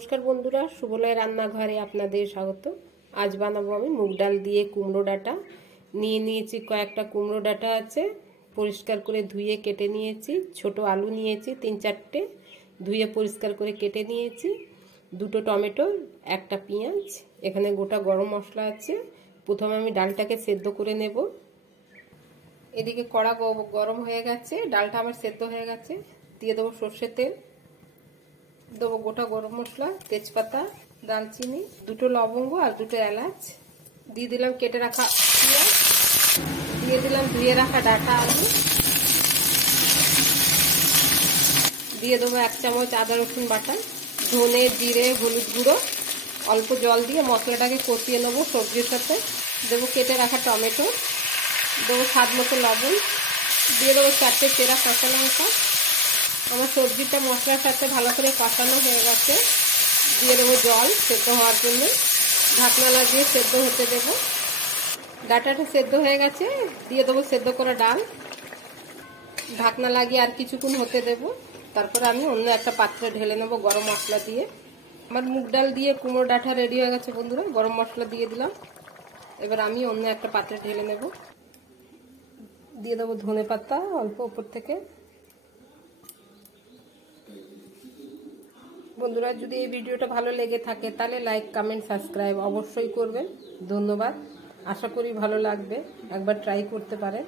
নমস্কার বন্ধুরা, সুবলয় রান্নাঘরে আপনাদের স্বাগত। আজ বানাবো আমি মুগ ডাল দিয়ে কুমড়ো ডাঁটা। নিয়েছি কয়েকটা কুমড়ো ডাঁটা আছে, পরিষ্কার করে ধুয়ে কেটে নিয়েছি। ছোট আলু নিয়েছি 3-4টে, ধুয়ে পরিষ্কার করে কেটে নিয়েছি। 2টো টমেটো, একটা পেঁয়াজ, এখানে গোটা গরম মশলা আছে। প্রথমে আমি ডালটাকে সেদ্ধ করে নেব। এদিকে কড়া গরম হয়ে গেছে, ডালটা আমার সেদ্ধ হয়ে গেছে। দিয়ে দেবো সর্ষের তেল, দেবো গোটা গরম মশলা, তেজপাতা, দালচিনি, 2টো লবঙ্গ আর 2টো এলাচ। দিয়ে দিলাম কেটে রাখা পেঁয়াজ, দিয়ে দিলাম ধুয়ে রাখা ডাঁটা আলু, দিয়ে দেবো 1 চামচ আদা রসুন বাটা, ধনে জিরে হলুদ গুঁড়ো। অল্প জল দিয়ে মশলাটাকে কষিয়ে নেবো সবজির সাথে। দেবো কেটে রাখা টমেটো, দেবো স্বাদ মতো লবণ, দিয়ে দেবো 4টে চেরা কাঁচা লঙ্কা। আমার সবজিটা মশলার সাথে ভালো করে কষানো হয়ে গেছে। দিয়ে দেবো জল সেদ্ধ হওয়ার জন্য, ঢাকনা লাগিয়ে সেদ্ধ হতে দেবো। ডাঁটাটা সেদ্ধ হয়ে গেছে, দিয়ে দেবো সেদ্ধ করা ডাল, ঢাকনা লাগিয়ে আর কিছুক্ষণ হতে দেবো। তারপর আমি অন্য একটা পাত্রে ঢেলে নেবো গরম মশলা দিয়ে। আমার মুগ ডাল দিয়ে কুমড়ো ডাঁটা রেডি হয়ে গেছে বন্ধুরা। গরম মশলা দিয়ে দিলাম, এবার আমি অন্য একটা পাত্রে ঢেলে নেব। দিয়ে দেবো ধনে পাতা অল্প উপর থেকে। বন্ধুরা, যদি এই ভিডিওটা ভালো লেগে থাকে তাহলে লাইক কমেন্ট সাবস্ক্রাইব অবশ্যই করবেন। ধন্যবাদ, আশা করি ভালো লাগবে, একবার ট্রাই করতে পারেন।